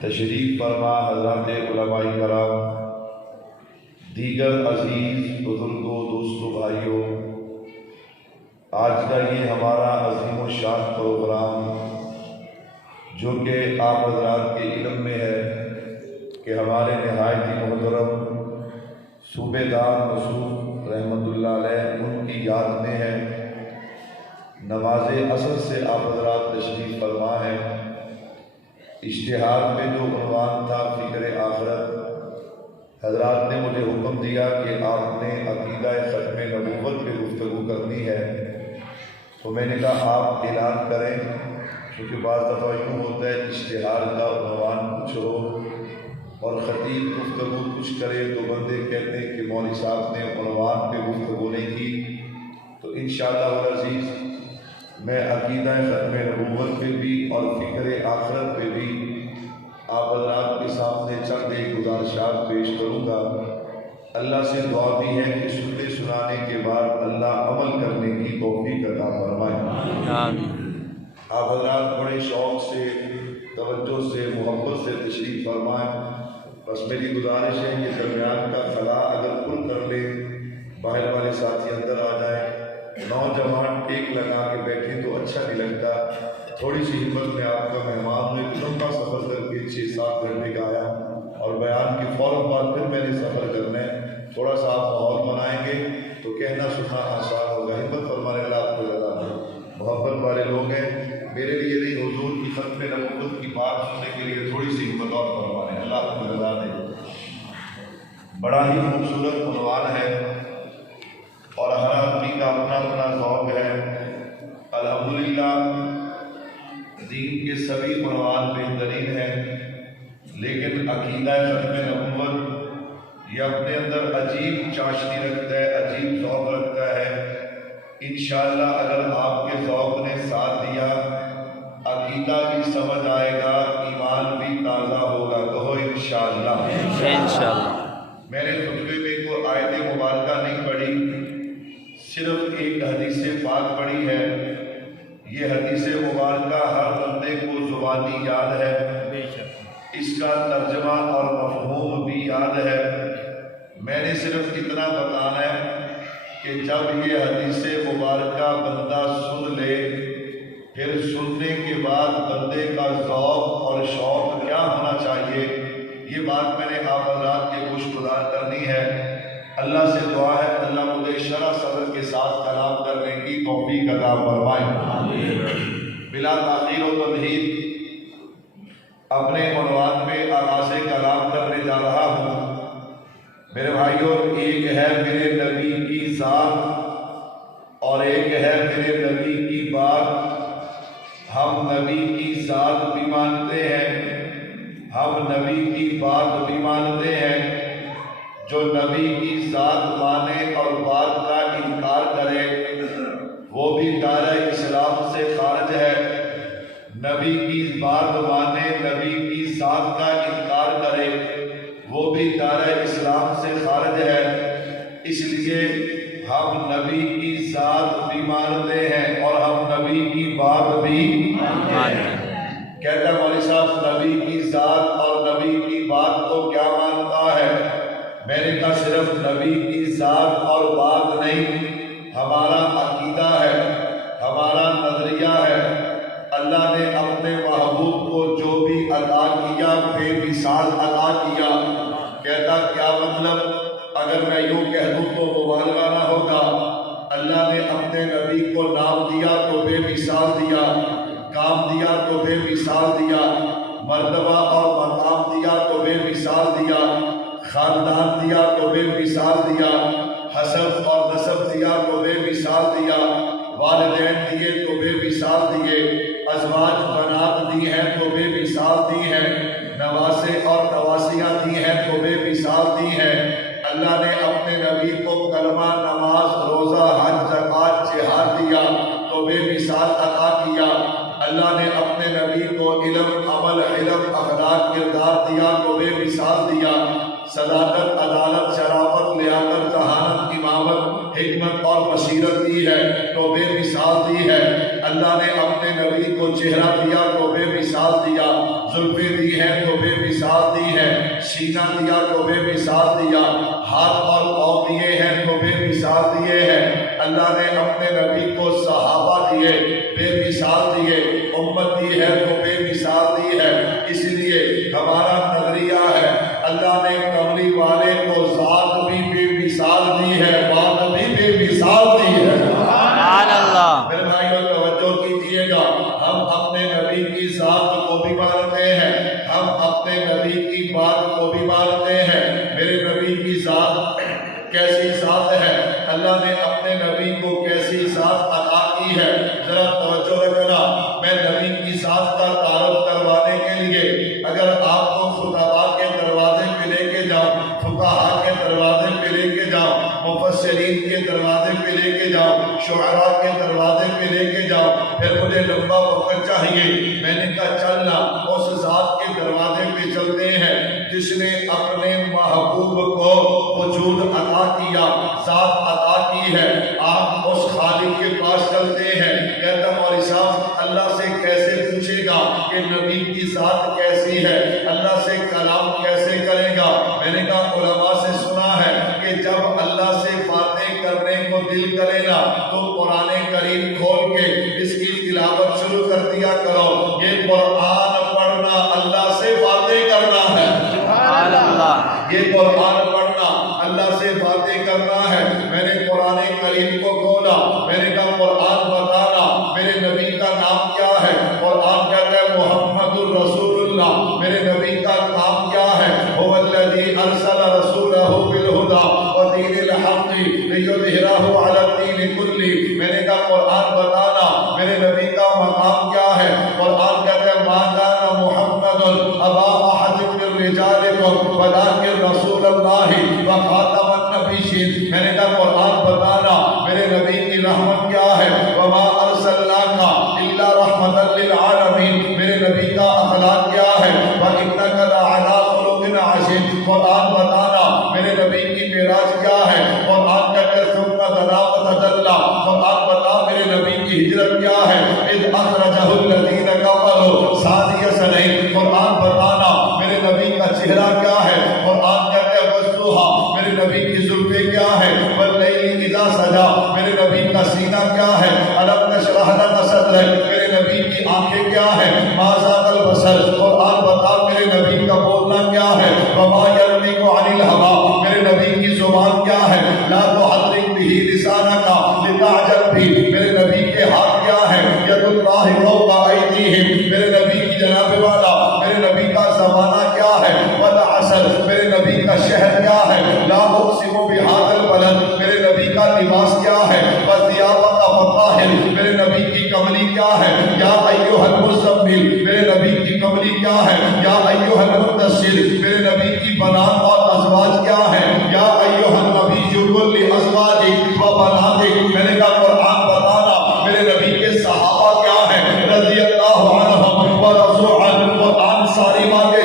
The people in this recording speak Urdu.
تشریف فرما حضرات علماء کرام، دیگر عزیز بزرگوں، دوستوں، بھائیوں، آج کا یہ ہمارا عظیم و شان پروگرام جو کہ آپ حضرات کے علم میں ہے کہ ہمارے نہایت ہی محترم صوبے دار مسعود رحمۃ اللہ علیہ ان کی یاد میں ہے، نماز عصر سے آپ حضرات تشریف فرما ہے۔ اشتہار میں جو عنوان تھا فکر آخرت، حضرات نے مجھے حکم دیا کہ آپ نے عقیدہ ختم نبوت پہ گفتگو کرنی ہے، تو میں نے کہا آپ اعلان کریں، کیونکہ بعض دفعہ یوں ہوتا ہے اشتہار کا عنوان کچھ ہو اور خطیب گفتگو کچھ کرے تو بندے کہتے ہیں کہ مولوی صاحب نے عنوان پہ گفتگو نہیں کی۔ تو انشاءاللہ العزیز میں عقیدہ ختم نبوت پہ بھی اور فکر آخرت پہ بھی آپ حضرات کے سامنے چند ایک گزارشات پیش کروں گا۔ اللہ سے دعا بھی ہے کہ سننے سنانے کے بعد اللہ عمل کرنے کی توفیق عطا فرمائے۔ آمین۔ آپ حضرات بڑے شوق سے، توجہ سے، محبت سے تشریف فرمائیں۔ بس میری گزارش ہے کہ درمیان کا خلا اگر پر کر لیں، باہر والے ساتھی اندر آ جائیں، نوجوان ٹیک لگا کے بیٹھیں تو اچھا نہیں لگتا۔ تھوڑی سی ہمت میں آپ کا مہمان ہوں، ایک لمبا سفر کر کے 6-7 گھنٹے کا آیا اور بیان کی فوراً بعد پھر میں نے سفر کرنا ہے، تھوڑا سا آپ ماحول بنائیں گے تو کہنا سننا آسان ہوگا۔ ہمت فرمانے اللہ آپ کو لگا محبت والے لوگ ہیں، میرے لیے نہیں حضور کی ختم نبوت کی بات سننے کے لیے تھوڑی سی ہمت اور فرمانے اللہ آپ کو لگا دے۔ بڑا ہی خوبصورت عنوان ہے اور ہر آدمی کا اپنا اپنا ذوق ہے۔ الحمدللہ دین کے سبھی عنوان بہترین ہیں، لیکن عقیدہ ختم نبوت یہ اپنے اندر عجیب چاشنی رکھتا ہے، عجیب ذوق رکھتا ہے۔ انشاءاللہ اگر آپ کے ذوق نے ساتھ دیا، عقیدہ بھی سمجھ آئے گا، ایمان بھی تازہ ہوگا۔ کہو انشاءاللہ۔ انشاءاللہ۔ میں نے خطبے میں کوئی آیت مبارکہ نہیں پڑھی، صرف ایک حدیث پاک پڑھی ہے۔ یہ حدیث مبارکہ ہر بندے کو زبانی یاد ہے، اس کا ترجمہ اور مفہوم بھی یاد ہے۔ میں نے صرف اتنا بتانا ہے کہ جب یہ حدیث مبارکہ بندہ سن لے، پھر سننے کے بعد بندے کا ذوق اور شوق کیا ہونا چاہیے، یہ بات میں نے آپ حضرات کے گوش گزار کرنی ہے۔ اللہ سے دعا ہے اللہ مجھے شرح صدر کے ساتھ کلام کرنے کی توفیق عطا فرمائے۔ بلا تاخیر و تمہید اپنے عنوان میں آغاز کلام کرنے جا رہا ہوں۔ میرے بھائیوں، ایک ہے میرے نبی کی ذات اور ایک ہے میرے نبی کی بات۔ ہم نبی کی ذات بھی مانتے ہیں، ہم نبی کی بات بھی مانتے ہیں۔ جو نبی کی ذات مانے اور بات کا انکار کرے وہ بھی دائرہ اسلام سے خارج ہے۔ نبی کی بات مانے، نبی کی ذات کا انکار کرے وہ بھی دائرہ اسلام سے خارج ہے۔ اس لیے ہم نبی کی ذات بھی مانتے ہیں اور ہم نبی کی بات بھی مانتے ہیں۔ کہتا ہے مولوی صاحب نبی کی ذات اور نبی کی بات کو کیا مانتا ہے؟ میں نے کہا صرف نبی کی ذات اور بات نہیں، ہمارا عقیدہ ہے، ہمارا نظریہ ہے۔ اللہ نے اپنے محبوب کو جو بھی عطا کیا بے مثال عطا کیا۔ کہتا کیا مطلب؟ اگر میں یوں کہہ دوں تو مبالغہ نہ ہوگا۔ اللہ نے اپنے نبی کو نام دیا تو بے مثال دیا، کام دیا تو بے مثال دیا، مرتبہ اور مقام دیا تو بے مثال دیا، خاندان دیا تو بے مثال دیا، حسب اور نسب دیا تو بے مثال دیا، والدین دیے تو بے مثال دیے، ازواج بنات دی ہیں تو بے مثال دی ہیں، نواسے اور نواسیاں دی ہیں تو بے مثال دی ہیں۔ اللہ نے اپنے نبی کو کلمہ، نماز، روزہ، حج، زکوٰۃ، جہاد دیا تو بے مثال عطا کیا۔ اللہ نے اپنے نبی کو علم، عمل، حلم، اخلاق، کردار دیا تو بے مثال دیا۔ صداقت، عدالت، شرافت، لیاقت، ذہانت، امامت، حکمت اور بصیرت دی ہے تو بے مثال دی ہے۔ اللہ نے اپنے نبی کو چہرہ دیا تو بے مثال دیا، زلفیں دی ہیں تو بے مثال دی ہے، سینہ دیا تو بے مثال دیا، ہاتھ اور پاؤں دیے ہیں تو بے مثال دیے ہیں۔ اللہ نے اپنے نبی کو صحابہ دیے، بے مثال دیے، امت دی ہے تو بے مثال دی ہے۔ اس لیے ہمارا نظریہ ہے اللہ نے کملی والے کو ذات بھی بے مثال دی ہے، بات بھی بے مثال دی ہے۔ سبحان اللہ۔ میرے بھائیوں توجہ کیجیے گا، ہم اپنے نبی کی ذات کو بھی مانتے ہیں، ہم اپنے نبی کی بات کو بھی مانتے ہیں۔ میرے نبی کی ذات کیسی ذات ہے، اللہ نے اپنے نبی کو کیسی ذات عطا کی ہے، ذرا توجہ رکھنا۔ میں نبی کی ذات کا تعارف کروانے کے لیے اگر آپ کو خطباء کے دروازے پہ لے کے جاؤں، فقہاء کے دروازے پہ لے کے جاؤں، مفسرین کے دروازے پہ لے کے جاؤں، شعراء کے دروازے پہ لے کے جاؤں، پھر مجھے لمبا وقت چاہیے۔ میں نے کہا چلنا اس ذات کے دروازے پہ چلتے ہیں جس نے اپنے محبوب کو وجود عطا کیا، ذات عطا کی ہے۔ آپ اس خالق کے پاس چلتے ہیں، کہتا مولوی صاحب اللہ سے کیسے پوچھے گا کہ نبی کی ذات کیسی ہے، اللہ سے کلام کیسے کرے گا؟ میں نے کہا علماء سے سنا ہے کہ جب اللہ سے باتیں کرنے کو دل کرے نا تو قرآن کریم کھول کے اس کی تلاوت شروع کر دیا کرو۔ یہ قرآن پڑھنا اللہ سے باتیں کرنا ہے، سبحان اللہ۔ یہ قرآن پڑھنا اللہ سے باتیں کرنا ہے۔ میں نے قرآن کریم کو کھولا، میں نے کہا قرآن بتانا میرے نبی کا نام کیا ہے؟ قرآن کہتا ہے محمد الرسول اللہ۔ میرے نبی کا نام کیا ہے؟ هو الذی ارسل رسولہ بالہدی ودین الحق لیظہرہ علی الدین کلہ۔ میں نے کہا قرآن بتانا میرے نبی کا مقام کیا ہے؟ قرآن کہتا ہے ما کان محمد ابا احد من رجالکم ولکن رسول اللہ وخاتم النبیین۔ میں نے کہا قرآن بتانا میرے نبی کی رحمت کیا ہے؟ وما ارسلناک الا رحمۃ للعالمین۔ میرے نبی کا اخلاق کیا ہے؟ وانک لعلی خلق عظیم۔ قرآن بتانا میرے نبی کی معراج کیا ہے؟ قرآن کہتا ہے ثم دنا فتدلی۔ قرآن بتا میرے نبی کی ہجرت کیا ہے؟ اذ اخرجہ الذین کفروا ثانی اثنین۔ قرآن بتانا میرے نبی کا چہرہ کیا ہے؟ قرآن کہتا ہے وضحیٰ۔ میرے نبی کی زلفیں کیا ہے؟ واللیل اذا سجا۔ میرے نبی کا سینہ کیا ہے؟ الم نشرح لک صدرک۔ میرے نبی کی آنکھیں کیا ہے؟ ما زاغ البصر۔ قرآن بتا میرے نبی کا بولنا کیا ہے؟ وما ينطق عن الهوى۔ میرے نبی کی زبان کیا ہے؟ لا تحرک به لسانک لتعجل به۔ میرے نبی کے ہاتھ کیا ہے؟ ید اللہ فوق ایدیہم۔ میرے نبی کی جناب والا میرے نبی کا زمانہ کیا ہے؟ والعصر۔ میرے نبی کا شہر کیا ہے؟ لا اقسم بهذا البلد۔ میرے نبی کا لباس کیا ہے؟ وثیابک فطہر۔ میرے نبی کی کملی کیا ہے؟ یا ایھا المزمل۔ میرے نبی کی کملی کیا ہے؟ یا ایھا المدثر۔ میرے نبی کی بنات اور ازواج کیا ہے؟ یا ایھا النبی قل لازواجک و بناتک۔ میں نے کہا قرآن بتانا میرے نبی کے صحابہ کیا ہیں؟ رضی اللہ عنہم و رضوا عنہ۔ قرآن ساری باتیں